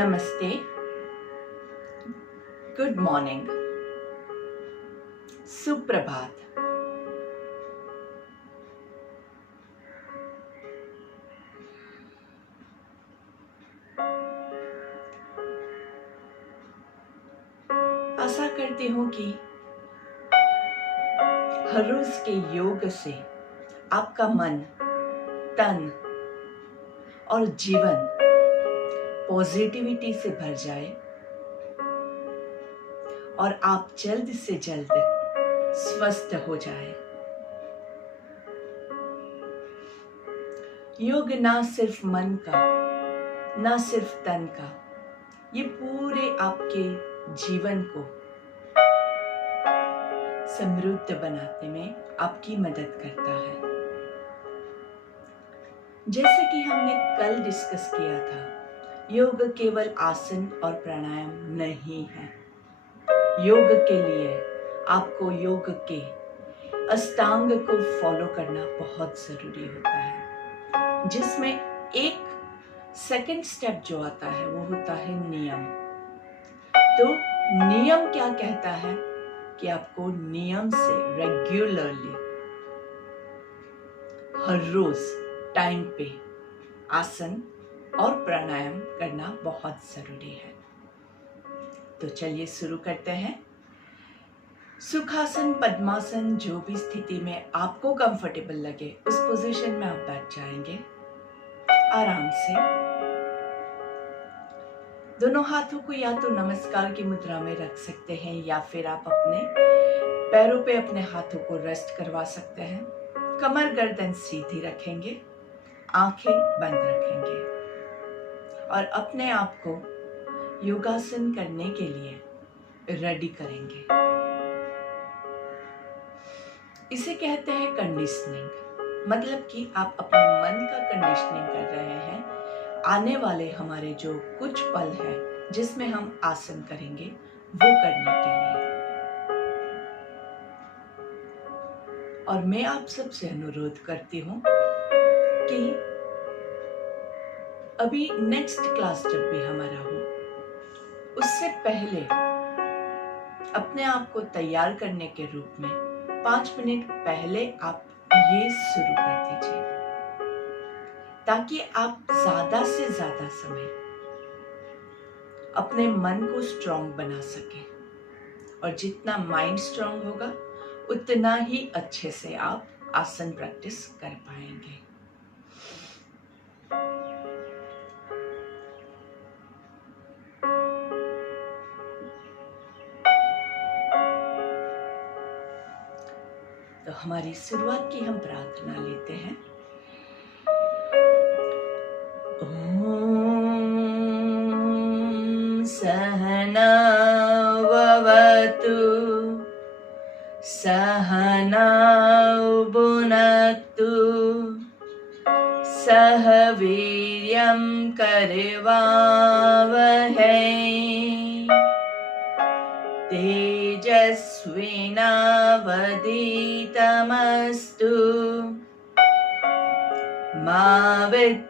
नमस्ते, good morning, सुप्रभात। आशा करती हूँ कि हर रोज के योग से आपका मन, तन और जीवन पॉजिटिविटी से भर जाए और आप जल्द से जल्द स्वस्थ हो जाए। योग ना सिर्फ मन का, ना सिर्फ तन का, ये पूरे आपके जीवन को समृद्ध बनाने में आपकी मदद करता है। जैसे कि हमने कल डिस्कस किया था, योग केवल आसन और प्राणायाम नहीं है। योग के लिए आपको योग के अष्टांग को फॉलो करना बहुत जरूरी होता है, जिसमें एक सेकंड स्टेप जो आता है वो होता है नियम। तो नियम क्या कहता है कि आपको नियम से रेगुलरली हर रोज टाइम पे आसन और प्राणायाम करना बहुत जरूरी है। तो चलिए शुरू करते हैं। सुखासन, पद्मासन, जो भी स्थिति में आपको कंफर्टेबल लगे उस पोजीशन में आप बैठ जाएंगे आराम से। दोनों हाथों को या तो नमस्कार की मुद्रा में रख सकते हैं या फिर आप अपने पैरों पे अपने हाथों को रेस्ट करवा सकते हैं। कमर गर्दन सीधी रखेंगे, आंखें बंद रखेंगे और अपने आप को योगासन करने के लिए रेडी करेंगे। इसे कहते हैं कंडीशनिंग, मतलब कि आप अपने मन का कंडीशनिंग कर रहे हैं। आने वाले हमारे जो कुछ पल है जिसमें हम आसन करेंगे वो करने के लिए। और मैं आप सबसे अनुरोध करती हूँ कि अभी नेक्स्ट क्लास जब भी हमारा हो, उससे पहले अपने आप को तैयार करने के रूप में 5 मिनट पहले आप ये शुरू कर दीजिए, ताकि आप ज्यादा से ज्यादा समय अपने मन को स्ट्रॉन्ग बना सके। और जितना माइंड स्ट्रॉन्ग होगा उतना ही अच्छे से आप आसन प्रैक्टिस कर पाएंगे। तो हमारी शुरुआत की हम प्रार्थना लेते हैं। ओम सहना भवतु सहना भुनक्तु सह वीर्यं करवावहै तेजस्विनावधीतमस्तु मा विद्विषावहै।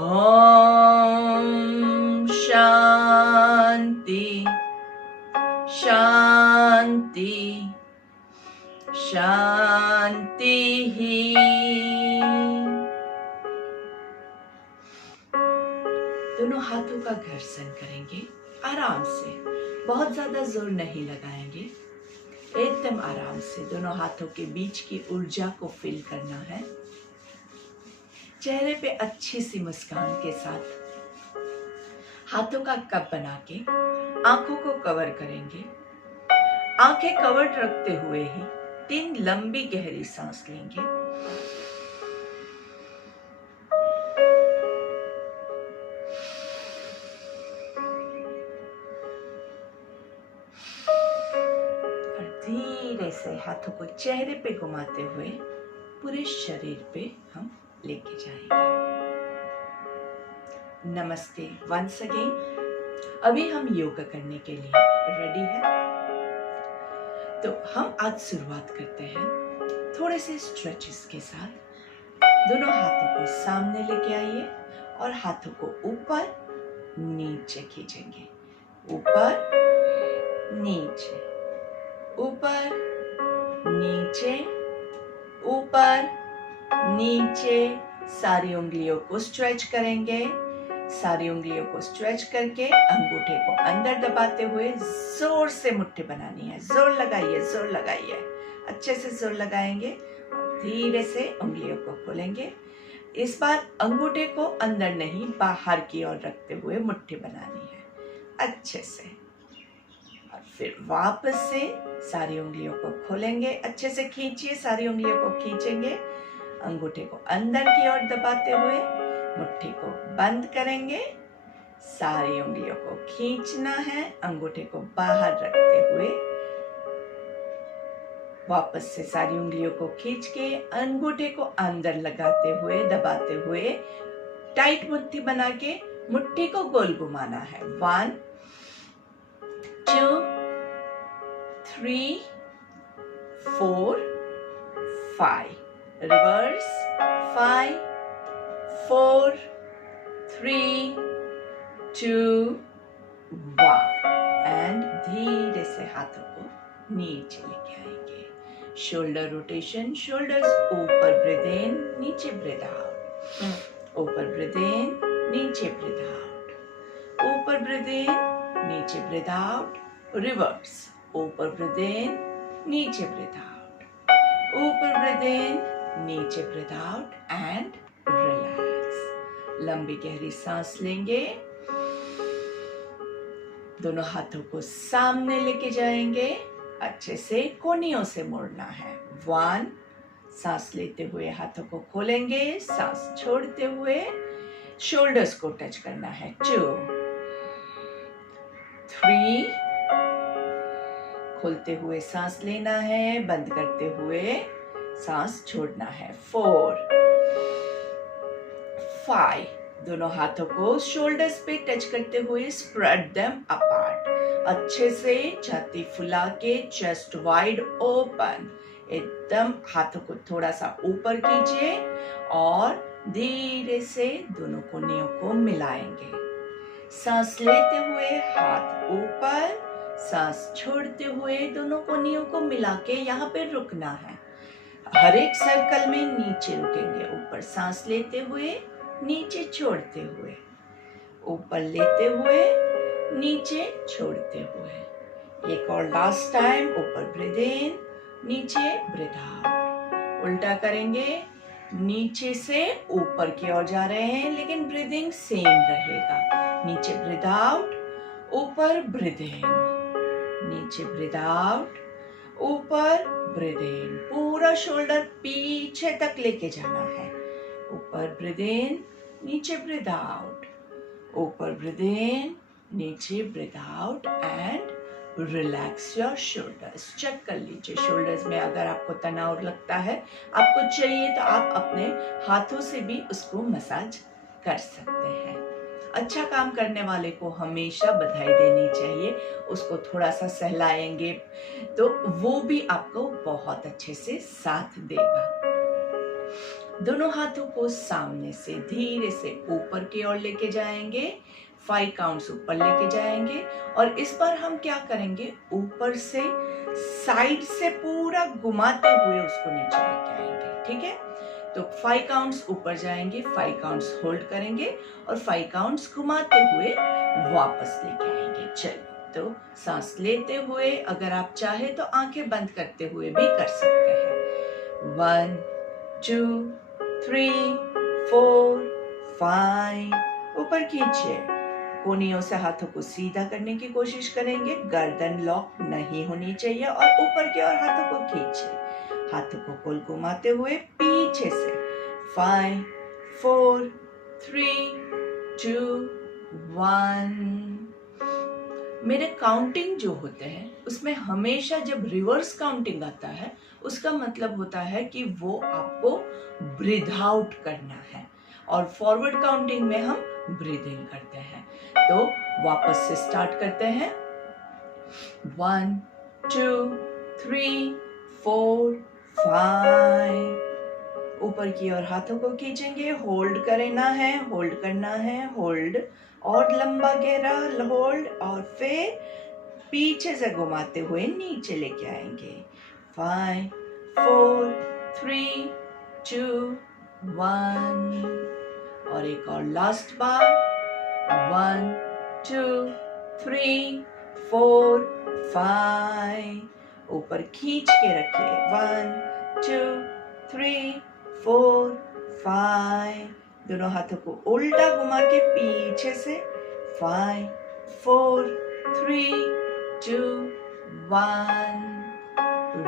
ॐ शान्ति शान्ति शान्तिः। दोनों हाथों का घर्षण करेंगे आराम से, बहुत ज्यादा जोर नहीं लगाएंगे, एकदम आराम से दोनों हाथों के बीच की ऊर्जा को फील करना है। चेहरे पे अच्छी सी मुस्कान के साथ हाथों का कप बना के आंखों को कवर करेंगे। आंखें कवर्ड रखते हुए ही 3 लंबी गहरी सांस लेंगे। और धीरे से हाथों को चेहरे पे घुमाते हुए पूरे शरीर पे हम लेके जाएंगे। नमस्ते वंस अगेन। अभी हम योगा करने के लिए रेडी हैं। तो हम आज शुरुआत करते हैं थोड़े से स्ट्रेचेस के साथ। दोनों हाथों को सामने लेके आइए और हाथों को ऊपर नीचे खींचेंगे, ऊपर नीचे, ऊपर नीचे, ऊपर नीचे। सारी उंगलियों को स्ट्रेच करेंगे, सारी उंगलियों को स्ट्रेच करके अंगूठे को अंदर दबाते हुए जोर से मुट्ठी बनानी है। जोर लगाइए, जोर लगाइए, अच्छे से जोर लगाएंगे और धीरे से उंगलियों को खोलेंगे। इस बार अंगूठे को अंदर नहीं बाहर की ओर रखते हुए मुट्ठी बनानी है अच्छे से। और फिर वापस से सारी उंगलियों को खोलेंगे, अच्छे से खींचिए, सारी उंगलियों को खींचेंगे, अंगूठे को अंदर की ओर दबाते हुए मुट्ठी को बंद करेंगे। सारी उंगलियों को खींचना है, अंगूठे को बाहर रखते हुए वापस से सारी उंगलियों को खींच के अंगूठे को अंदर लगाते हुए दबाते हुए टाइट मुट्ठी बना के मुट्ठी को गोल घुमाना है। 1 2 3 4 5, रिवर्स 5 4 3 2 1 एंड धीरे से हाथों को नीचे लेके आएंगे। शोल्डर रोटेशन, शोल्डर्स ऊपर, ब्रीथ इन, नीचे ब्रीथ आउट, ऊपर ब्रीथ इन, नीचे ब्रीथ आउट, ऊपर ब्रीथ इन, नीचे ब्रीथ आउट, रिवर्स, ऊपर ब्रीथ इन, नीचे ब्रीथ आउट, ऊपर ब्रीथ इन, नीचे ब्रीथ आउट एंड रिलैक्स। लंबी गहरी सांस लेंगे, दोनों हाथों को सामने लेके जाएंगे, अच्छे से कोनियों से मोड़ना है। 1, सांस लेते हुए हाथों को खोलेंगे, सांस छोड़ते हुए शोल्डर्स को टच करना है। 2 3, खोलते हुए सांस लेना है, बंद करते हुए सांस छोड़ना है। 4 5, दोनों हाथों को शोल्डर्स पे टच करते हुए स्प्रेड देम अपार्ट, अच्छे से छाती फुला के चेस्ट वाइड ओपन, एकदम हाथों को थोड़ा सा ऊपर कीजिए और धीरे से दोनों कोनियों को मिलाएंगे। सांस लेते हुए हाथ ऊपर, सांस छोड़ते हुए दोनों कोनियों को मिला के यहाँ पे रुकना है। हर एक सर्कल में नीचे रुकेंगे, ऊपर सांस लेते हुए, नीचे छोड़ते हुए, ऊपर लेते हुए, नीचे छोड़ते हुए। एक और लास्ट टाइम, ऊपर ब्रीथ इन, नीचे ब्रीथ आउट। उल्टा करेंगे, नीचे से ऊपर की ओर जा रहे हैं लेकिन ब्रीदिंग सेम रहेगा। नीचे ब्रीथ आउट, ऊपर ब्रीथ इन, नीचे ब्रीथ आउट, ऊपर ब्रीथ इन, पूरा शोल्डर पीछे तक लेके जाना है। ऊपर ब्रीथ इन, नीचे ब्रीथ आउट, ऊपर ब्रीथ इन, नीचे breathe out and relax your shoulders. Check कर लीजिए शोल्डर्स में अगर आपको तनाव लगता है, आपको चाहिए तो आप अपने हाथों से भी उसको मसाज कर सकते हैं। अच्छा काम करने वाले को हमेशा बधाई देनी चाहिए, उसको थोड़ा सा सहलाएंगे तो वो भी आपको बहुत अच्छे से साथ देगा। दोनों हाथों को सामने से धीरे से ऊपर की ओर लेके जाएंगे, 5 काउंट्स ऊपर लेके जाएंगे और इस बार हम क्या करेंगे, ऊपर से साइड से पूरा घुमाते हुए उसको नीचे लेके आएंगे। ठीक है, तो 5 काउंट्स ऊपर जाएंगे, 5 काउंट्स होल्ड करेंगे और 5 काउंट्स घुमाते हुए वापस लेके आएंगे। चलिए, तो सांस लेते हुए अगर आप चाहे तो आंखें बंद करते हुए भी कर सकते हैं। 1 2 3 4 5, ऊपर खींचिए, कोनियों से हाथों को सीधा करने की कोशिश करेंगे, गर्दन लॉक नहीं होनी चाहिए और ऊपर की ओर हाथों को खींचिए, हाथों को गोल घुमाते हुए पीछे से 5 4 3 2 1। मेरे काउंटिंग जो होते हैं उसमें हमेशा जब रिवर्स काउंटिंग आता है उसका मतलब होता है कि वो आपको ब्रीथ आउट करना है और फॉरवर्ड काउंटिंग में हम ब्रीथ इन करते हैं। तो वापस से स्टार्ट करते हैं। 1 2 3 4 5, ऊपर की ओर हाथों को खींचेंगे, होल्ड करना है, होल्ड करना है, होल्ड, और लंबा गहरा होल्ड, और फिर पीछे से घुमाते हुए नीचे लेके आएंगे। 5 4 3 2 1, और एक और लास्ट बार। 1 2 3 4 5, ऊपर खींच के रखिए। 1 2 3 4 5, दोनों हाथों को उल्टा घुमा के पीछे से। 5 4 3 2 1,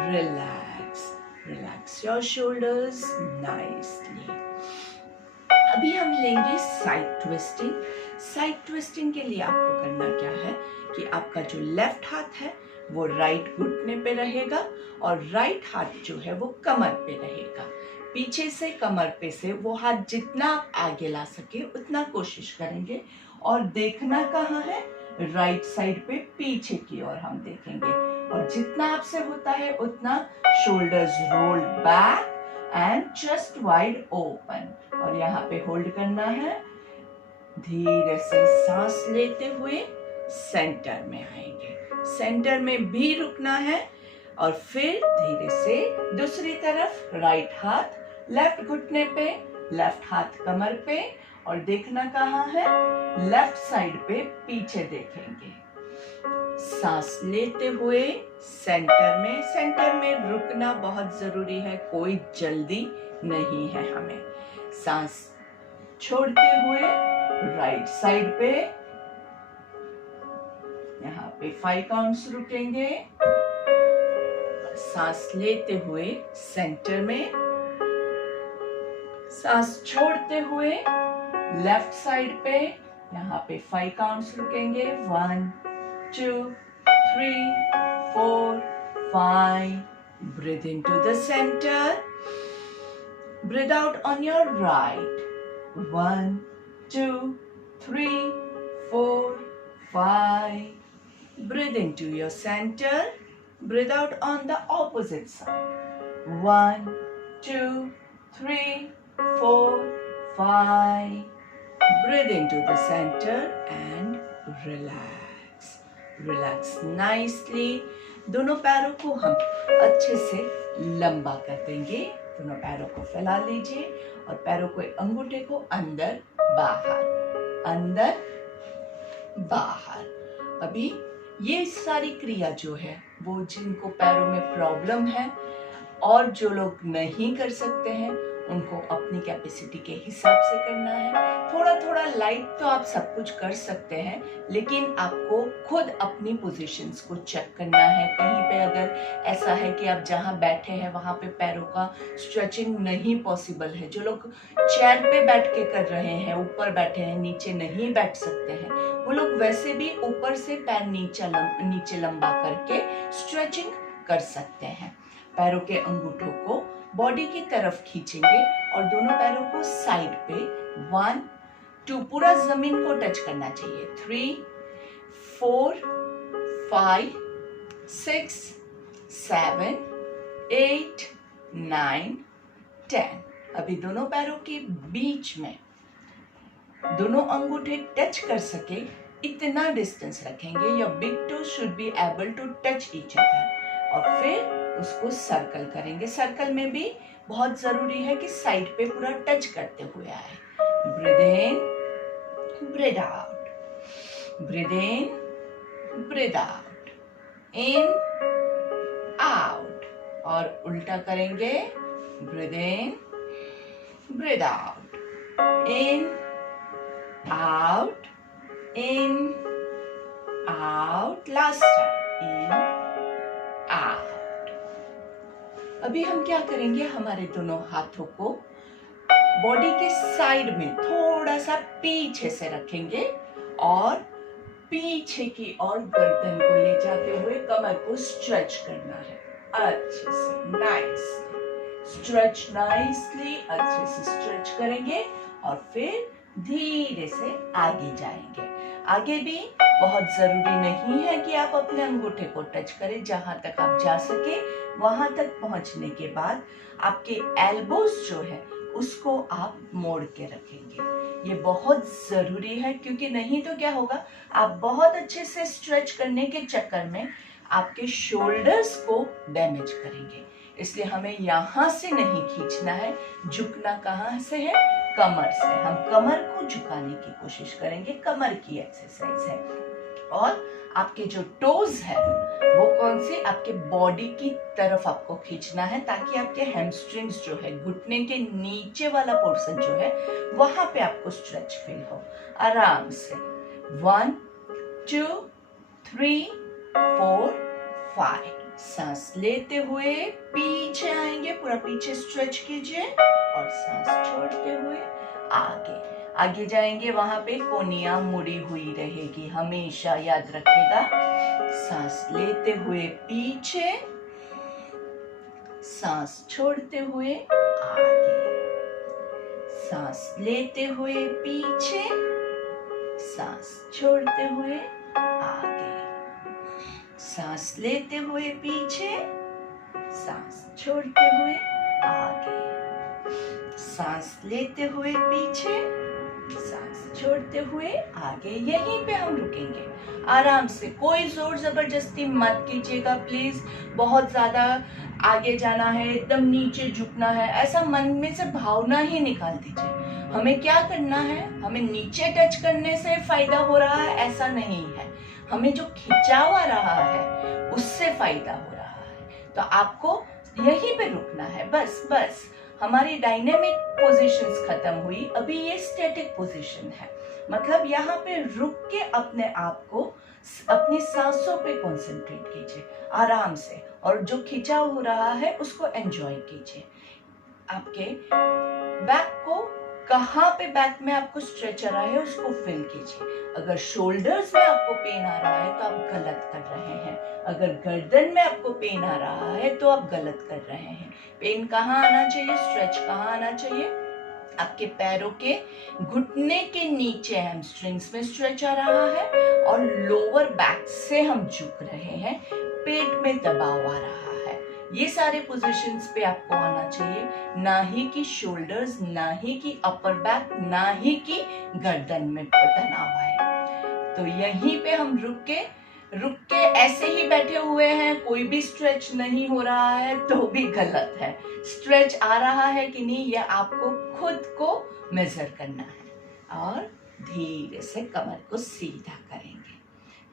relax, relax your shoulders nicely। अभी हम लेंगे साइड ट्विस्टिंग। साइड ट्विस्टिंग के लिए आपको करना क्या है कि आपका जो लेफ्ट हाथ है वो राइट घुटने पे रहेगा, और राइट हाथ जो है वो कमर पे रहेगा। पीछे से कमर पे से वो हाथ जितना आप आगे ला सके उतना कोशिश करेंगे, और देखना कहाँ है, राइट साइड पे पीछे की ओर हम देखेंगे, और जितना आपसे होता है उतना shoulders rolled back and chest wide open, और यहाँ पे होल्ड करना है। धीरे से सांस लेते हुए सेंटर में आएंगे, सेंटर में भी रुकना है, और फिर धीरे से दूसरी तरफ राइट हाथ लेफ्ट घुटने पे, लेफ्ट हाथ कमर पे, और देखना कहाँ है, लेफ्ट साइड पे पीछे देखेंगे। सांस लेते हुए सेंटर में रुकना बहुत जरूरी है, कोई जल्दी नहीं है हमें। सांस छोड़ते हुए राइट साइड पे, यहाँ पे 5 काउंट्स रुकेंगे। सांस लेते हुए सेंटर में, सांस छोड़ते हुए लेफ्ट साइड पे, यहाँ पे 5 काउंट्स रुकेंगे। 1 2 3 4 5, breathe into the center, breathe out on your right। 1 2 3 4 5, breathe into your center, breathe out on the opposite side। 1 2 3 4 5, breathe into the center and relax, relax nicely। दोनों पैरों को हम अच्छे से लंबा कर देंगे, दोनों पैरों को फैला लीजिए, और पैरों को अंगूठे को अंदर बाहर, अंदर बाहर। अभी ये सारी क्रिया जो है वो जिनको पैरों में प्रॉब्लम है और जो लोग नहीं कर सकते हैं उनको अपनी कैपेसिटी के हिसाब से करना है। थोड़ा थोड़ा लाइट तो आप सब कुछ कर सकते हैं, लेकिन आपको खुद अपनी पोजीशंस को चेक करना है। कहीं पे अगर ऐसा है कि आप जहां बैठे हैं वहां पे पैरों का स्ट्रेचिंग नहीं पॉसिबल है, जो लोग चेयर पे बैठ के कर रहे हैं, ऊपर बैठे हैं, नीचे नहीं बैठ सकते हैं, वो लोग वैसे भी ऊपर से पैर नीचे लंबा करके स्ट्रेचिंग कर सकते हैं। पैरों के अंगूठों को बॉडी की तरफ खींचेंगे और दोनों पैरों को साइड पे 1 2 पूरा जमीन को टच करना चाहिए। 3 4 5 6 7 8 9 10। अभी दोनों पैरों के बीच में दोनों अंगूठे टच कर सके इतना डिस्टेंस रखेंगे। Your big toe should be able to touch each other, और फिर उसको सर्कल करेंगे। सर्कल में भी बहुत जरूरी है कि साइड पे पूरा टच करते हुए आए। Breathe in, breathe out, breathe in, breathe out, in out, और उल्टा करेंगे। Breathe in, breathe out, in out, in out, last time, in out. अभी हम क्या करेंगे, हमारे दोनों हाथों को बॉडी के साइड में थोड़ा सा पीछे से रखेंगे और पीछे की ओर गर्दन को ले जाते हुए कमर को स्ट्रेच करना है अच्छे से, नाइसली स्ट्रेच, नाइसली अच्छे से स्ट्रेच करेंगे और फिर धीरे से आगे जाएंगे। आगे भी बहुत जरूरी नहीं है कि आप अपने अंगूठे को टच करें, जहां तक आप जा सके वहां तक पहुंचने के बाद आपके एल्बोज जो है उसको आप मोड़ के रखेंगे। ये बहुत जरूरी है, क्योंकि नहीं तो क्या होगा, आप बहुत अच्छे से स्ट्रेच करने के चक्कर में आपके शोल्डर्स को डैमेज करेंगे। इसलिए हमें यहाँ से नहीं खींचना है। झुकना कहाँ से है? कमर से। हम कमर को झुकाने की कोशिश करेंगे, कमर की एक्सरसाइज है। और आपके जो टोज है वो कौन से? आपके बॉडी की तरफ आपको खींचना है, ताकि आपके हैमस्ट्रिंग्स जो है, घुटने के नीचे वाला पोर्शन जो है, वहां पे आपको स्ट्रेच फील हो। आराम से 1 2 3 4 5। सांस लेते हुए पीछे आएंगे, पूरा पीछे स्ट्रेच कीजिए और सांस छोड़ते हुए आगे आगे जाएंगे। वहां पे कोनिया मुड़ी हुई रहेगी, हमेशा याद रखिएगा। सांस लेते हुए पीछे, सांस छोड़ते हुए आगे, सांस लेते हुए पीछे, सांस छोड़ते हुए आगे, सांस लेते हुए पीछे, सांस छोड़ते हुए आगे, सांस लेते हुए पीछे, सांस छोड़ते हुए आगे। यहीं पे हम रुकेंगे आराम से। कोई जोर जबरदस्ती मत कीजिएगा प्लीज। बहुत ज्यादा आगे जाना है, एकदम नीचे झुकना है, ऐसा मन में से भावना ही निकाल दीजिए। हमें क्या करना है? हमें नीचे टच करने से फायदा हो रहा है ऐसा नहीं है, हमें जो खिंचाव आ रहा है उससे फायदा हो रहा है। तो आपको यहीं पे रुकना है, बस बस। हमारी डायनेमिक पोजीशंस खत्म हुई, अभी ये स्टैटिक पोजीशन है। मतलब यहाँ पे रुक के अपने आप को, अपनी सांसों पे कंसंट्रेट कीजिए आराम से, और जो खिंचाव हो रहा है उसको एंजॉय कीजिए। आपके बैक को, कहाँ पे बैक में आपको स्ट्रेच आ रहा है उसको फील कीजिए। अगर शोल्डर्स में आपको पेन आ रहा है तो आप गलत कर रहे हैं। अगर गर्दन में आपको पेन आ रहा है तो आप गलत कर रहे हैं। पेन कहाँ आना चाहिए? स्ट्रेच कहाँ आना चाहिए? आपके पैरों के घुटने के नीचे हैमस्ट्रिंग्स में स्ट्रेच आ रहा है, और लोअर बैक से हम झुक रहे हैं, पेट में दबाव आ रहा है। ये सारे पोजीशंस पे आपको आना चाहिए, ना ही कि शोल्डर्स, ना ही कि अपर बैक, ना ही कि गर्दन में तनाव आए। तो यहीं पे हम रुक के ऐसे ही बैठे हुए हैं, कोई भी स्ट्रेच नहीं हो रहा है तो भी गलत है। स्ट्रेच आ रहा है कि नहीं, यह आपको खुद को मेजर करना है। और धीरे से कमर को सीधा करेंगे।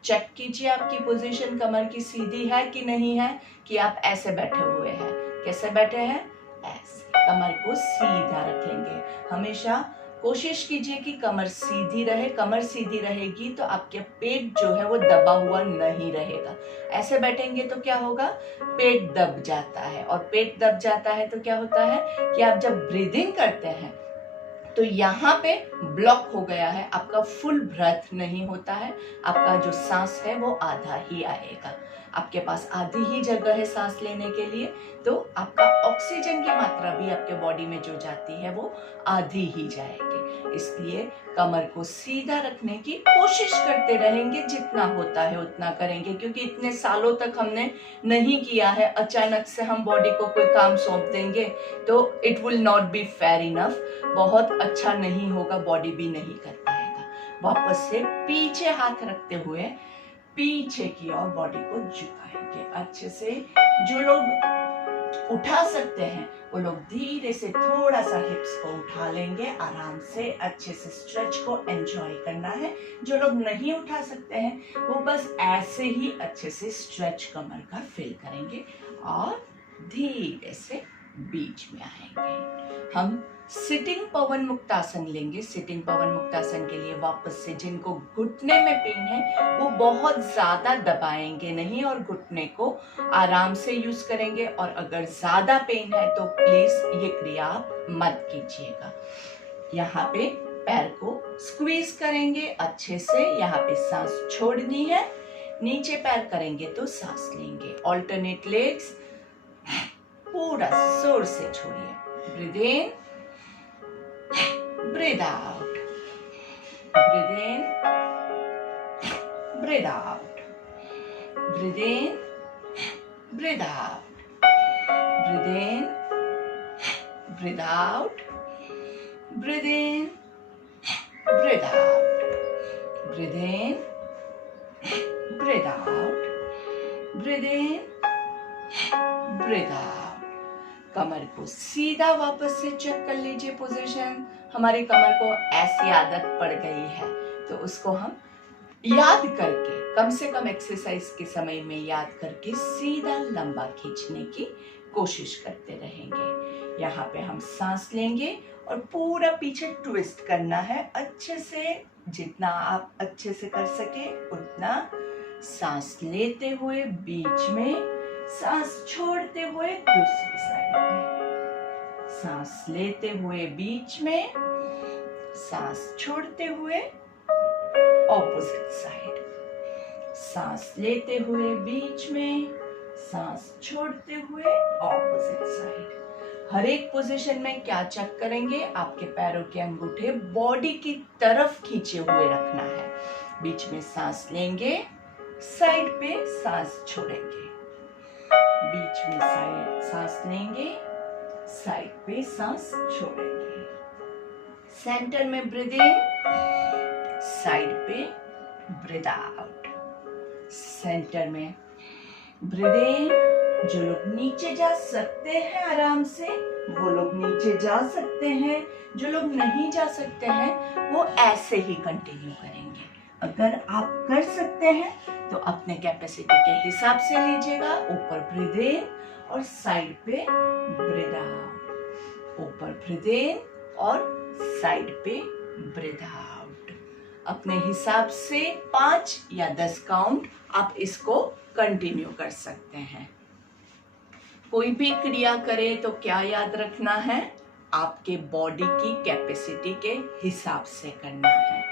चेक कीजिए आपकी पोजीशन कमर की सीधी है कि नहीं है, कि आप ऐसे बैठे हुए हैं। कैसे बैठे हैं? ऐसे। कमर को सीधा रखेंगे। हमेशा कोशिश कीजिए कि कमर सीधी रहे। कमर सीधी रहेगी तो आपके पेट जो है वो दबा हुआ नहीं रहेगा। ऐसे बैठेंगे तो क्या होगा? पेट दब जाता है, और पेट दब जाता है तो क्या होता है कि आप जब ब्रीदिंग करते हैं तो यहाँ पे ब्लॉक हो गया है, आपका फुल ब्रेथ नहीं होता है, आपका जो सांस है वो आधा ही आएगा। आपके पास आधी ही जगह है सांस लेने के लिए, तो आपका ऑक्सीजन की मात्रा भी आपके बॉडी में जो जाती है वो आधी ही जाएगी। इसलिए कमर को सीधा रखने की कोशिश करते रहेंगे, जितना होता है उतना करेंगे, क्योंकि इतने सालों तक हमने नहीं किया है। अचानक से हम बॉडी को कोई काम सौंप देंगे तो it will not be fair enough, बहुत अच्छा नहीं होगा, बॉडी भी नहीं कर पाएगा। वापस से पीछे हाथ रखते हुए पीछे की ओर बॉडी को झुकाएंगे अच्छे से। जो लोग उठा सकते हैं वो लोग धीरे से थोड़ा सा हिप्स को उठा लेंगे, आराम से अच्छे से स्ट्रेच को एंजॉय करना है। जो लोग नहीं उठा सकते हैं वो बस ऐसे ही अच्छे से स्ट्रेच कमर का फील करेंगे और धीरे से बीच में आएंगे। हम सिटिंग पवन मुक्तासन लेंगे। सिटिंग पवन मुक्तासन के लिए वापस से जिनको घुटने में पेन है वो बहुत ज्यादा दबाएंगे नहीं और घुटने को आराम से यूज करेंगे, और अगर ज्यादा पेन है तो प्लीज ये क्रिया आप मत कीजिएगा। यहाँ पे पैर को स्क्वीज करेंगे अच्छे से, यहाँ पे सांस छोड़नी है, नीचे पैर करेंगे तो सांस लेंगे। ऑल्टरनेट लेग्स, पूरा जोर से छोड़िए। Breathe in, breathe out, breathe in, breathe out, breathe in, breathe out, breathe in, breathe out, breathe in, breathe out, breathe in, breathe out, breathe in, breathe out। कमर को सीधा वापस से चेक कर लीजिए पोजीशन। हमारी कमर को ऐसी आदत पड़ गई है तो उसको हम याद करके, कम से कम एक्सरसाइज के समय में याद करके सीधा लंबा खींचने की कोशिश करते रहेंगे। यहाँ पे हम सांस लेंगे और पूरा पीछे ट्विस्ट करना है अच्छे से, जितना आप अच्छे से कर सके उतना। सांस लेते हुए बीच में, सांस छोड़ते हुए दूसरी साइड में, सांस लेते हुए बीच में, सांस छोड़ते हुए ऑपोजिट साइड, सांस लेते हुए बीच में, सांस छोड़ते हुए ऑपोजिट साइड। हर एक पोजीशन में क्या चेक करेंगे, आपके पैरों के अंगूठे बॉडी की तरफ खींचे हुए रखना है। बीच में सांस लेंगे, साइड पे सांस छोड़ेंगे, बीच में साइड सांस लेंगे, साइड पे सांस छोड़ेंगे। सेंटर में ब्रीथ इन, साइड पे ब्रीथ आउट। सेंटर में ब्रीथ इन, जो लोग नीचे जा सकते हैं आराम से वो लोग नीचे जा सकते हैं, जो लोग नहीं जा सकते हैं वो ऐसे ही कंटिन्यू करेंगे। अगर आप कर सकते हैं तो अपने कैपेसिटी के हिसाब से लीजिएगा। ऊपर ब्रीथ इन और साइड पे ब्रीथ आउट, ऊपर ब्रीथ इन और साइड पे ब्रीथ आउट। अपने हिसाब से 5 या 10 काउंट आप इसको कंटिन्यू कर सकते हैं। कोई भी क्रिया करे तो क्या याद रखना है, आपके बॉडी की कैपेसिटी के हिसाब से करना है।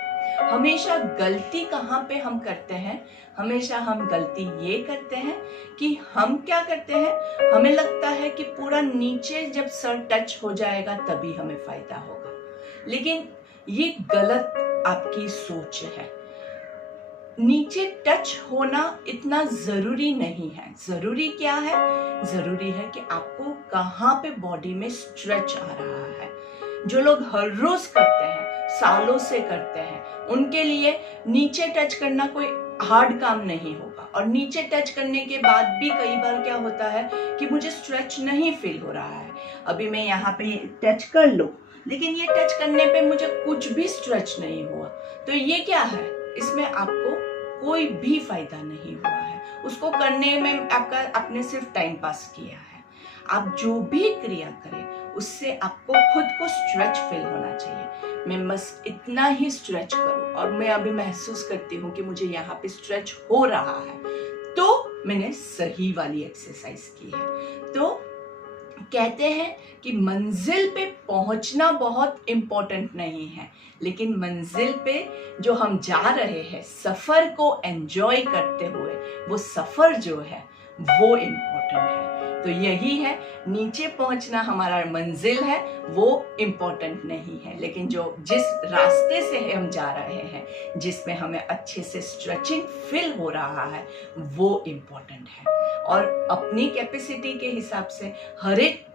हमेशा गलती कहाँ पे हम करते हैं, हमेशा हम गलती ये करते हैं कि हम क्या करते हैं, हमें लगता है कि पूरा नीचे जब सर टच हो जाएगा तभी हमें फायदा होगा, लेकिन ये गलत आपकी सोच है। नीचे टच होना इतना जरूरी नहीं है। जरूरी क्या है, जरूरी है कि आपको कहाँ पे बॉडी में स्ट्रेच आ रहा है। जो लोग हर रोज करते हैं, सालों से करते हैं, उनके लिए नीचे टच करना कोई हार्ड काम नहीं होगा। और नीचे टच करने के बाद भी कई बार क्या होता है कि मुझे स्ट्रेच नहीं फील हो रहा है। अभी मैं यहाँ पे टच कर लूं, लेकिन ये टच करने पे मुझे कुछ भी स्ट्रेच नहीं हुआ, तो ये क्या है, इसमें आपको कोई भी फायदा नहीं हुआ है। उसको करने में आपने सिर्फ टाइम पास किया है। आप जो भी क्रिया करें उससे आपको खुद को स्ट्रेच फील होना चाहिए। मैं बस इतना ही स्ट्रेच करूं और मैं अभी महसूस करती हूँ कि मुझे यहाँ पे स्ट्रेच हो रहा है, तो मैंने सही वाली एक्सरसाइज की है। तो कहते हैं कि मंजिल पे पहुंचना बहुत इम्पोर्टेंट नहीं है, लेकिन मंजिल पे जो हम जा रहे हैं, सफर को एंजॉय करते हुए, वो सफर जो है वो इम्पोर्टेंट है। तो यही है, नीचे पहुंचना हमारा मंजिल है, वो इम्पोर्टेंट नहीं है, लेकिन जिस रास्ते से हम जा रहे हैं, जिसमें हमें अच्छे से स्ट्रेचिंग फील हो रहा है, वो इम्पोर्टेंट है। और अपनी कैपेसिटी के हिसाब से हर एक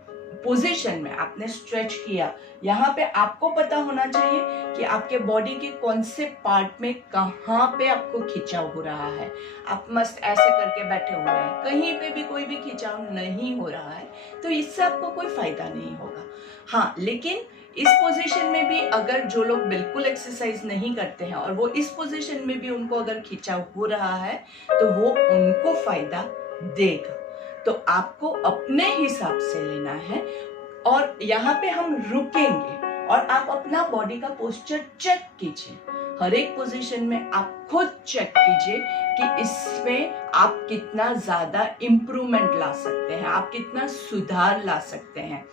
पोजीशन में आपने स्ट्रेच किया, यहाँ पे आपको पता होना चाहिए कि आपके बॉडी के कौन से पार्ट में कहाँ पे आपको खिंचाव हो रहा है। आप मस्त ऐसे करके बैठे हुए हैं, कहीं पे भी कोई भी खिंचाव नहीं हो रहा है, तो इससे आपको कोई फायदा नहीं होगा। हाँ, लेकिन इस पोजीशन में भी अगर जो लोग बिल्कुल एक्सरसाइज नहीं करते हैं और वो इस पोजीशन में भी उनको अगर खिंचाव हो रहा है, तो वो उनको फायदा देगा। तो आपको अपने हिसाब से लेना है। और यहाँ पे हम रुकेंगे और आप अपना बॉडी का पोस्चर चेक कीजिए। हर एक पोजीशन में आप खुद चेक कीजिए कि इसमें आप कितना ज्यादा इंप्रूवमेंट ला सकते हैं, आप कितना सुधार ला सकते हैं।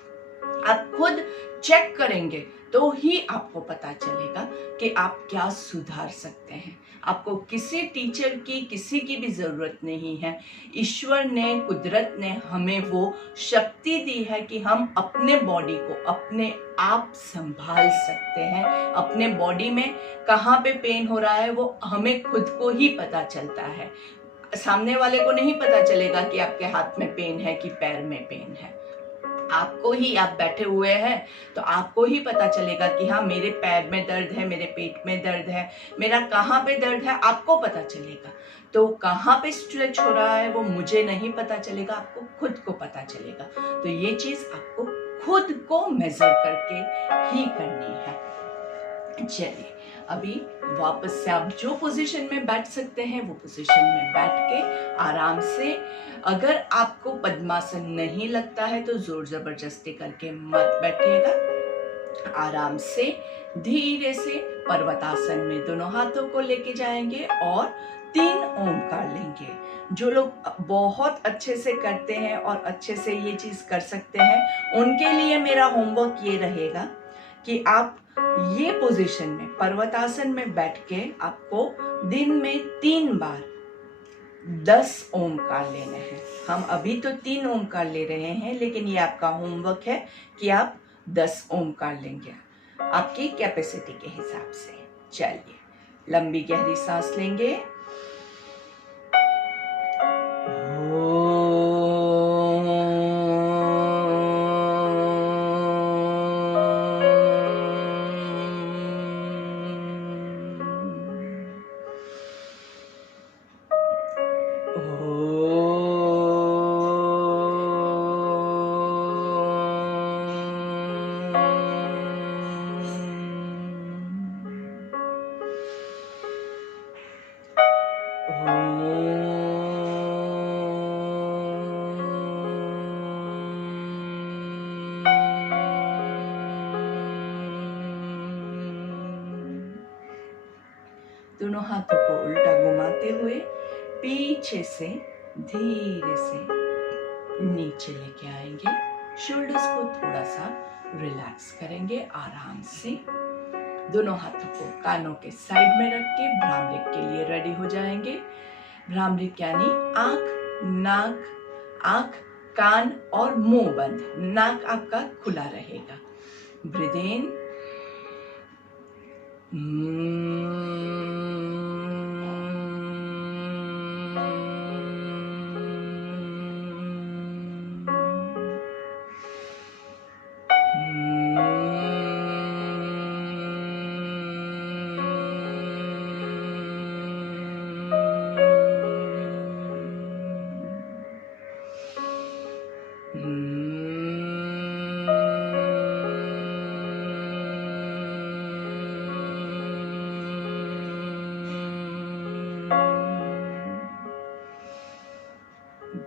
आप खुद चेक करेंगे तो ही आपको पता चलेगा कि आप क्या सुधार सकते हैं। आपको किसी टीचर की, किसी की भी जरूरत नहीं है। ईश्वर ने, कुदरत ने हमें वो शक्ति दी है कि हम अपने बॉडी को अपने आप संभाल सकते हैं। अपने बॉडी में कहाँ पे पेन हो रहा है वो हमें खुद को ही पता चलता है। सामने वाले को नहीं पता चलेगा कि आपके हाथ में पेन है कि पैर में पेन है। आपको ही, आप बैठे हुए हैं तो आपको ही पता चलेगा कि हाँ मेरे पैर में दर्द है, मेरे पेट में दर्द है, मेरा कहाँ पे दर्द है आपको पता चलेगा। तो कहाँ पे स्ट्रेच हो रहा है वो मुझे नहीं पता चलेगा, आपको खुद को पता चलेगा। तो ये चीज आपको खुद को मेजर करके ही करनी है। चलिए अभी वापस से आप जो पोजीशन में बैठ सकते हैं वो पोजीशन में बैठ के आराम से, अगर आपको पद्मासन नहीं लगता है तो जोर जबरदस्ती करके मत बैठिएगा। आराम से धीरे से पर्वतासन में दोनों हाथों को लेके जाएंगे और 3 ओमकार लेंगे। जो लोग बहुत अच्छे से करते हैं और अच्छे से ये चीज कर सकते हैं उनके लिए मेरा होमवर्क ये रहेगा कि आप ये पोजीशन में, पर्वतासन में बैठ के आपको दिन में 3 बार 10 ओमकार लेने हैं। हम अभी तो 3 ओमकार ले रहे हैं, लेकिन ये आपका होमवर्क है कि आप 10 ओमकार लेंगे आपकी कैपेसिटी के हिसाब से। चलिए लंबी गहरी सांस लेंगे। दोनों हाथों को उल्टा घुमाते हुए पीछे से धीरे से नीचे लेके आएंगे। शोल्डर्स को थोड़ा सा रिलैक्स करेंगे। आराम से दोनों हाथों को कानों के साइड में रख के भ्रामरिक के लिए रेडी हो जाएंगे। भ्रामरिक यानी आंख, नाक, आंख, कान और मुंह बंद। नाक आपका खुला रहेगा। ब्रीथ इन,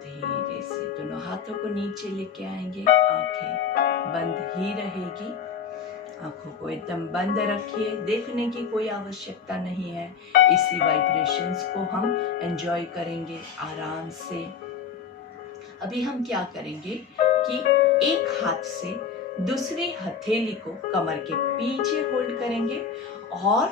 धीरे से दोनों हाथों को नीचे लेके आएंगे। आंखें बंद ही रहेगी। आंखों को एकदम बंद रखिए। देखने की कोई आवश्यकता नहीं है। इसी वाइब्रेशंस को हम एंजॉय करेंगे आराम से। अभी हम क्या करेंगे कि एक हाथ से दूसरी हथेली को कमर के पीछे होल्ड करेंगे और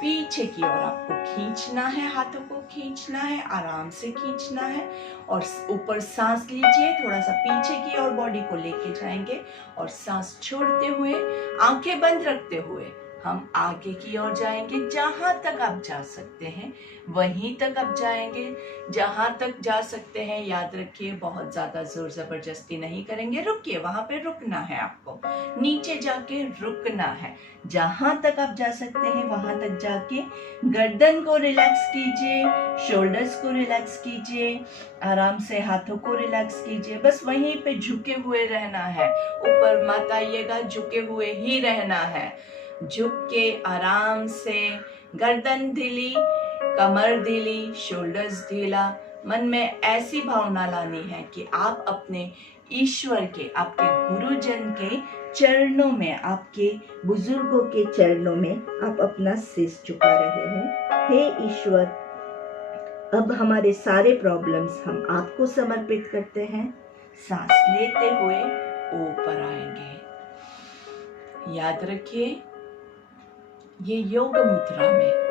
पीछे की ओर आपको खींचना है। हाथों को खींचना है, आराम से खींचना है और ऊपर सांस लीजिए। थोड़ा सा पीछे की ओर बॉडी को लेके जाएंगे और सांस छोड़ते हुए, आंखें बंद रखते हुए हम आगे की ओर जाएंगे। जहां तक आप जा सकते हैं वहीं तक आप जाएंगे। जहां तक जा सकते हैं याद रखिए, बहुत ज्यादा जोर जबरदस्ती नहीं करेंगे। रुकिए, वहां पे रुकना है आपको, नीचे जाके रुकना है। जहां तक आप जा सकते हैं वहां तक जाके गर्दन को रिलैक्स कीजिए, शोल्डर्स को रिलैक्स कीजिए, आराम से हाथों को रिलैक्स कीजिए। बस वहीं पे झुके हुए रहना है, ऊपर मत आइएगा, झुके हुए ही रहना है। झुक के आराम से गर्दन ढीली, कमर ढीली, शोल्डर्स ढीला। मन में ऐसी भावना लानी है कि आप अपने ईश्वर के, आपके गुरुजन के चरणों में, आपके बुजुर्गों के चरणों में आप अपना शीश झुका रहे हैं। हे ईश्वर, अब हमारे सारे प्रॉब्लम्स हम आपको समर्पित करते हैं। सांस लेते हुए ऊपर आएंगे, याद रखिए, ये योग मुद्रा में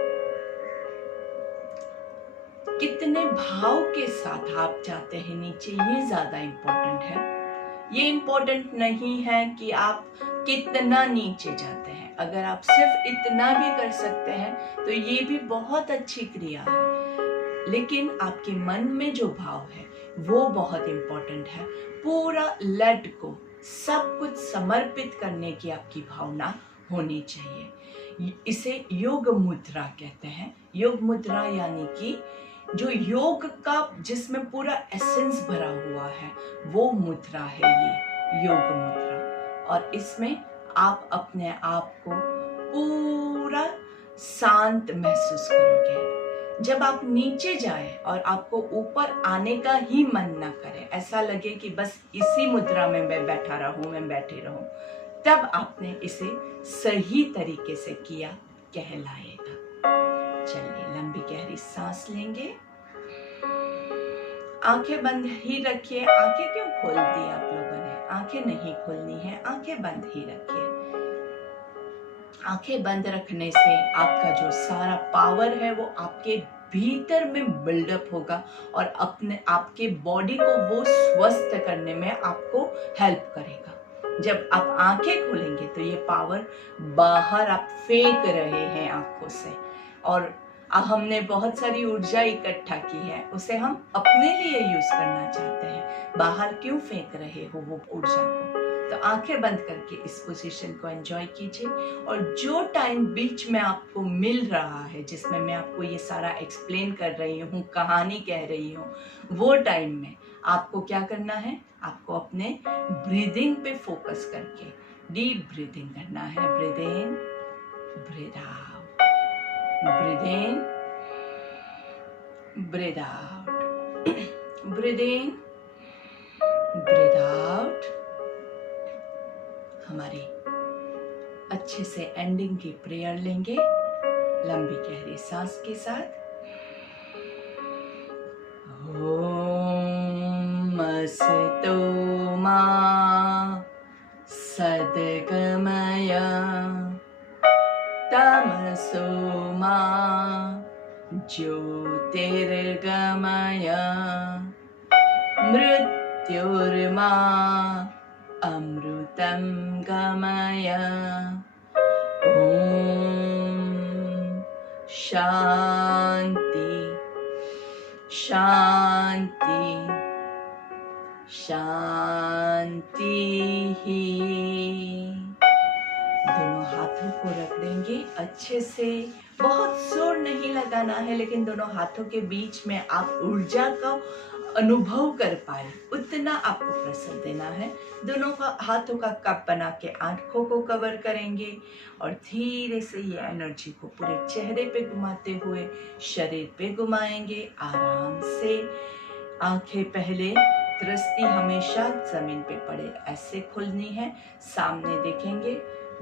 कितने भाव के साथ आप जाते हैं नीचे, ये ज्यादा इम्पोर्टेंट है। ये इम्पोर्टेंट नहीं है कि आप कितना नीचे जाते हैं। अगर आप सिर्फ इतना भी कर सकते हैं तो ये भी बहुत अच्छी क्रिया है, लेकिन आपके मन में जो भाव है वो बहुत इम्पोर्टेंट है। पूरा लेट को, सब कुछ समर्पित करने की आपकी भावना होनी चाहिए। इसे योग मुद्रा कहते हैं। योग मुद्रा यानी कि जो योग का जिसमें पूरा एसेंस भरा हुआ है वो मुद्रा है ये योग मुद्रा। और इसमें आप अपने आप को पूरा शांत महसूस करोगे। जब आप नीचे जाए और आपको ऊपर आने का ही मन ना करे, ऐसा लगे कि बस इसी मुद्रा में मैं बैठा रहूं, मैं बैठे रहूं, तब आपने इसे सही तरीके से किया कहलाएगा। चलिए लंबी गहरी सांस लेंगे। आंखें बंद ही रखिए। आंखें क्यों खोल दी आप लोगों ने? आंखें नहीं खोलनी है, आंखें बंद ही रखिए। आंखें बंद रखने से आपका जो सारा पावर है वो आपके भीतर में बिल्डअप होगा और अपने आपके बॉडी को वो स्वस्थ करने में आपको हेल्प करेगा। जब आप आंखें खोलेंगे तो ये पावर बाहर आप फेंक रहे हैं आंखों से, और हमने बहुत सारी ऊर्जा इकट्ठा की है, उसे हम अपने लिए यूज करना चाहते हैं। बाहर क्यों फेंक रहे हो वो ऊर्जा को? तो आंखें बंद करके इस पोजीशन को एंजॉय कीजिए। और जो टाइम बीच में आपको मिल रहा है जिसमें मैं आपको ये सारा एक्सप्लेन कर रही हूँ, कहानी कह रही हूँ, वो टाइम में आपको क्या करना है? आपको अपने ब्रीदिंग पे फोकस करके डीप ब्रीदिंग करना है। Breathe in, breathe out, breathe in, breathe out, breathe in, breathe out. हमारी अच्छे से एंडिंग की प्रेयर लेंगे लंबी गहरी सांस के साथ। ओम असतो मा सद्गमय तमसो मा ज्योतिर्गमय मृत्युर्मा अमृतं गमय। ओम शांति शांति शांति ही। दोनों हाथों को रख देंगे अच्छे से। बहुत जोर नहीं लगाना है, लेकिन दोनों हाथों के बीच में आप ऊर्जा का अनुभव कर पाए उतना आपको प्रेशर देना है। दोनों का हाथों का कप बना के आंखों को कवर करेंगे और धीरे से ये एनर्जी को पूरे चेहरे पे घुमाते हुए शरीर पे घुमाएंगे आराम से। आंखें पहले दृष्टि हमेशा जमीन पे पड़े ऐसे खुलनी है। सामने देखेंगे,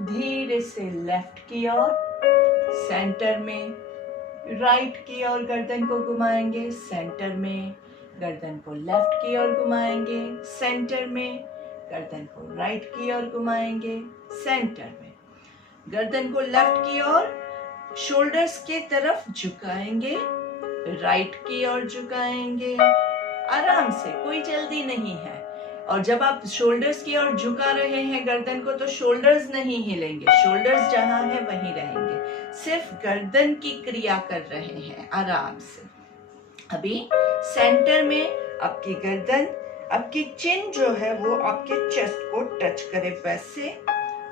धीरे से लेफ्ट की ओर, सेंटर में, राइट की ओर गर्दन को घुमाएंगे, सेंटर में, गर्दन को लेफ्ट की ओर घुमाएंगे, सेंटर में, गर्दन को राइट की ओर घुमाएंगे, सेंटर में, गर्दन को लेफ्ट की ओर, शोल्डर्स के तरफ झुकाएंगे, राइट की ओर झुकाएंगे आराम से, कोई जल्दी नहीं है। और जब आप शोल्डर्स की ओर झुका रहे हैं गर्दन को तो शोल्डर्स नहीं हिलेंगे, शोल्डर्स जहां है वहीं रहेंगे, सिर्फ गर्दन की क्रिया कर रहे हैं आराम से। अभी सेंटर में आपकी गर्दन, आपकी चिन जो है वो आपके चेस्ट को टच करे, वैसे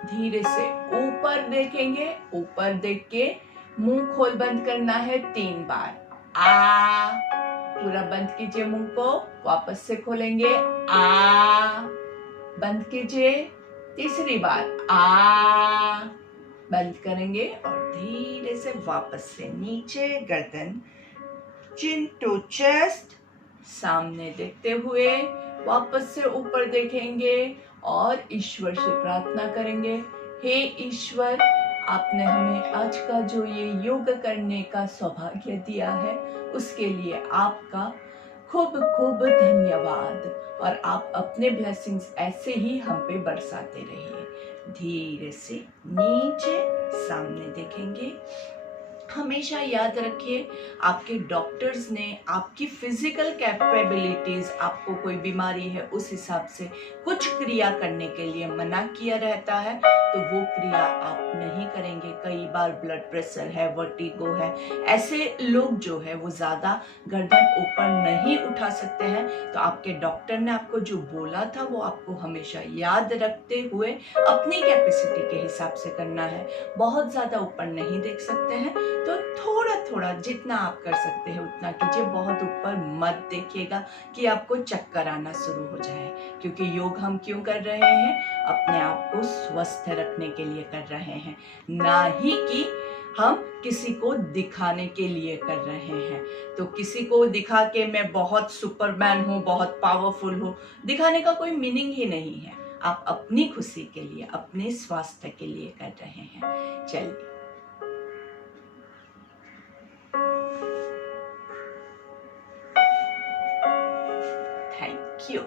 धीरे से ऊपर देखेंगे। ऊपर देख के मुंह खोल बंद करना है 3 बार। आ, पूरा बंद कीजिए मुंह को, वापस से खोलेंगे, आ, बंद कीजिए, तीसरी बार आ, बंद करेंगे और धीरे से वापस से नीचे, गर्दन चिन टू चेस्ट, सामने देखते हुए वापस से ऊपर देखेंगे और ईश्वर से प्रार्थना करेंगे, हे ईश्वर, आपने हमें आज का जो ये योग करने का सौभाग्य दिया है उसके लिए आपका खूब खूब धन्यवाद, और आप अपने ब्लेसिंग्स ऐसे ही हम पे बरसाते रहिए। धीरे से नीचे सामने देखेंगे। हमेशा याद रखिए, आपके डॉक्टर्स ने आपकी फिजिकल कैपेबिलिटीज, आपको कोई बीमारी है उस हिसाब से कुछ क्रिया करने के लिए मना किया रहता है, तो वो क्रिया आप नहीं करेंगे। कई बार ब्लड प्रेशर है, वर्टिगो है, ऐसे लोग जो है वो ज्यादा गर्दन ऊपर नहीं उठा सकते हैं, तो आपके डॉक्टर ने आपको जो बोला था वो आपको हमेशा याद रखते हुए अपनी कैपेसिटी के हिसाब से करना है। बहुत ज्यादा ऊपर नहीं देख सकते हैं, तो थोड़ा थोड़ा जितना आप कर सकते हैं उतना कीजिए। बहुत ऊपर मत देखिएगा कि आपको चक्कर आना शुरू हो जाए, क्योंकि योग हम क्यों कर रहे हैं? अपने आप को स्वस्थ रखने के लिए कर रहे हैं, ना ही कि हम किसी को दिखाने के लिए कर रहे हैं। तो किसी को दिखा के मैं बहुत सुपरमैन हूँ, बहुत पावरफुल हूँ, दिखाने का कोई मीनिंग ही नहीं है। आप अपनी खुशी के लिए, अपने स्वास्थ्य के लिए कर रहे हैं। चलिए, थैंक यू।